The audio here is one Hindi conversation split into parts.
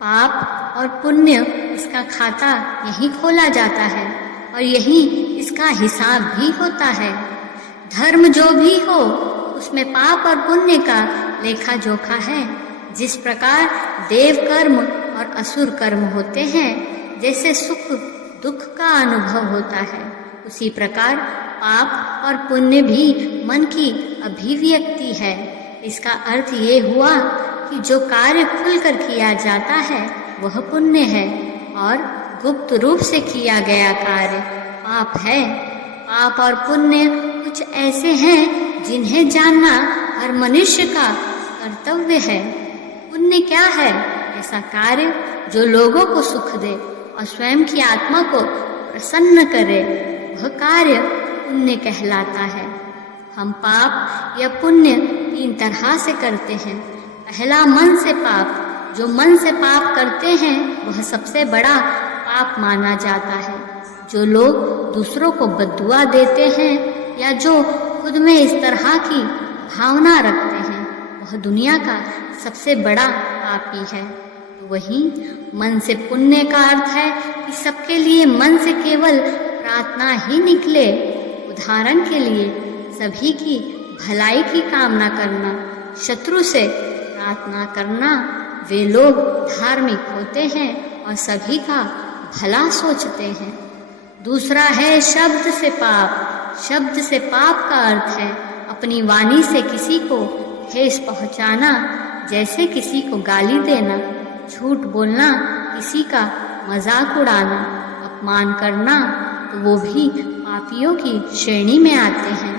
पाप और पुण्य इसका खाता यहीं खोला जाता है और यहीं इसका हिसाब भी होता है। धर्म जो भी हो उसमें पाप और पुण्य का लेखा जोखा है। जिस प्रकार देव कर्म और असुर कर्म होते हैं, जैसे सुख दुख का अनुभव होता है, उसी प्रकार पाप और पुण्य भी मन की अभिव्यक्ति है। इसका अर्थ ये हुआ कि जो कार्य खुलकर किया जाता है वह पुण्य है और गुप्त रूप से किया गया कार्य पाप है। पाप और पुण्य कुछ ऐसे हैं जिन्हें जानना हर मनुष्य का कर्तव्य है। पुण्य क्या है? ऐसा कार्य जो लोगों को सुख दे और स्वयं की आत्मा को प्रसन्न करे, वह कार्य पुण्य कहलाता है। हम पाप या पुण्य तीन तरह से करते हैं। पहला, मन से पाप। जो मन से पाप करते हैं वह सबसे बड़ा पाप माना जाता है। जो लोग दूसरों को बद्दुआ देते हैं या जो खुद में इस तरह की भावना रखते हैं, वह दुनिया का सबसे बड़ा पापी है। वही मन से पुण्य का अर्थ है कि सबके लिए मन से केवल प्रार्थना ही निकले। उदाहरण के लिए, सभी की भलाई की कामना करना, शत्रु से प्रार्थना करना। वे लोग धार्मिक होते हैं और सभी का भला सोचते हैं। दूसरा है शब्द से पाप। शब्द से पाप का अर्थ है अपनी वाणी से किसी को ठेस पहुंचाना, जैसे किसी को गाली देना, झूठ बोलना, किसी का मजाक उड़ाना, अपमान करना, तो वो भी पापियों की श्रेणी में आते हैं।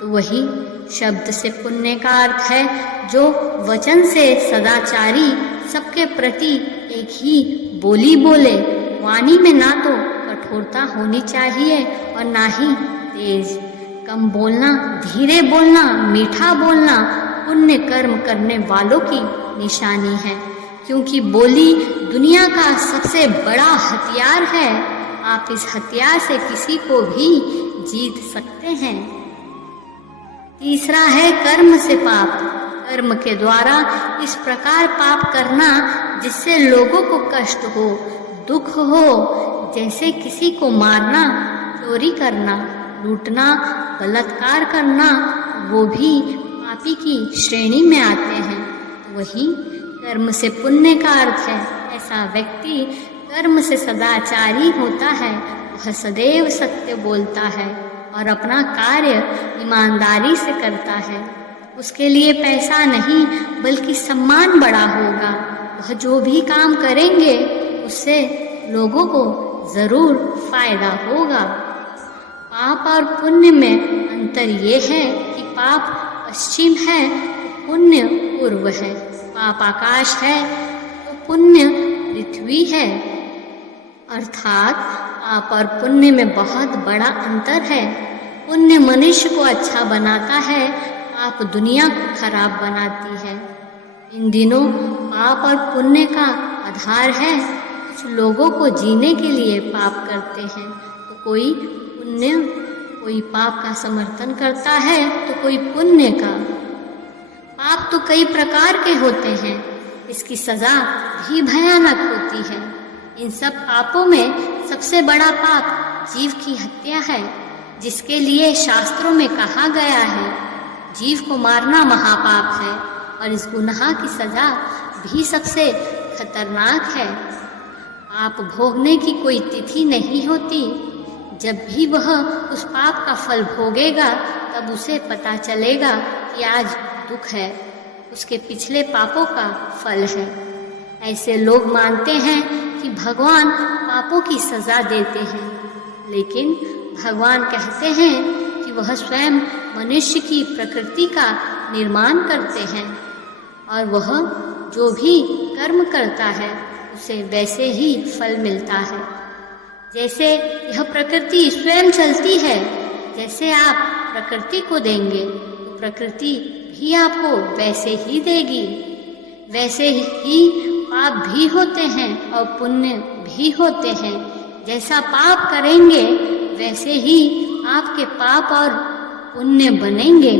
तो वही शब्द से पुण्य का अर्थ है जो वचन से सदाचारी, सबके प्रति एक ही बोली बोले। वाणी में ना तो कठोरता होनी चाहिए और ना ही तेज। कम बोलना, धीरे बोलना, मीठा बोलना पुण्य कर्म करने वालों की निशानी है, क्योंकि बोली दुनिया का सबसे बड़ा हथियार है। आप इस हथियार से किसी को भी जीत सकते हैं। तीसरा है कर्म से पाप। कर्म के द्वारा इस प्रकार पाप करना जिससे लोगों को कष्ट हो, दुख हो, जैसे किसी को मारना, चोरी करना, लूटना, बलात्कार करना, वो भी पापी की श्रेणी में आते हैं। वही कर्म से पुण्य का अर्थ है ऐसा व्यक्ति कर्म से सदाचारी होता है, वह सदैव सत्य बोलता है और अपना कार्य ईमानदारी से करता है। उसके लिए पैसा नहीं बल्कि सम्मान बड़ा होगा। वह जो भी काम करेंगे उससे लोगों को जरूर फायदा होगा। पाप और पुण्य में अंतर ये है कि पाप पश्चिम है तो पुण्य पूर्व है। पाप आकाश है तो पुण्य पृथ्वी है। अर्थात पाप और पुण्य में बहुत बड़ा अंतर है। पुण्य मनुष्य को अच्छा बनाता है, पाप दुनिया को खराब बनाती है। इन दिनों पाप और पुण्य का आधार है। कुछ लोगों को जीने के लिए पाप करते हैं तो कोई पुण्य, कोई पाप का समर्थन करता है तो कोई पुण्य का। पाप तो कई प्रकार के होते हैं, इसकी सजा भी भयानक होती है। इन सब पापों में सबसे बड़ा पाप जीव की हत्या है, जिसके लिए शास्त्रों में कहा गया है जीव को मारना महापाप है और इस गुनाह की सजा भी सबसे खतरनाक है। पाप भोगने की कोई तिथि नहीं होती। जब भी वह उस पाप का फल भोगेगा तब उसे पता चलेगा कि आज दुख है, उसके पिछले पापों का फल है। ऐसे लोग मानते हैं कि भगवान पापों की सजा देते हैं, लेकिन भगवान कहते हैं कि वह स्वयं मनुष्य की प्रकृति का निर्माण करते हैं और वह जो भी कर्म करता है उसे वैसे ही फल मिलता है। जैसे यह प्रकृति स्वयं चलती है, जैसे आप प्रकृति को देंगे तो प्रकृति भी आपको वैसे ही देगी। वैसे ही पाप भी होते हैं और पुण्य भी होते हैं। जैसा पाप करेंगे वैसे ही आपके पाप और पुण्य बनेंगे।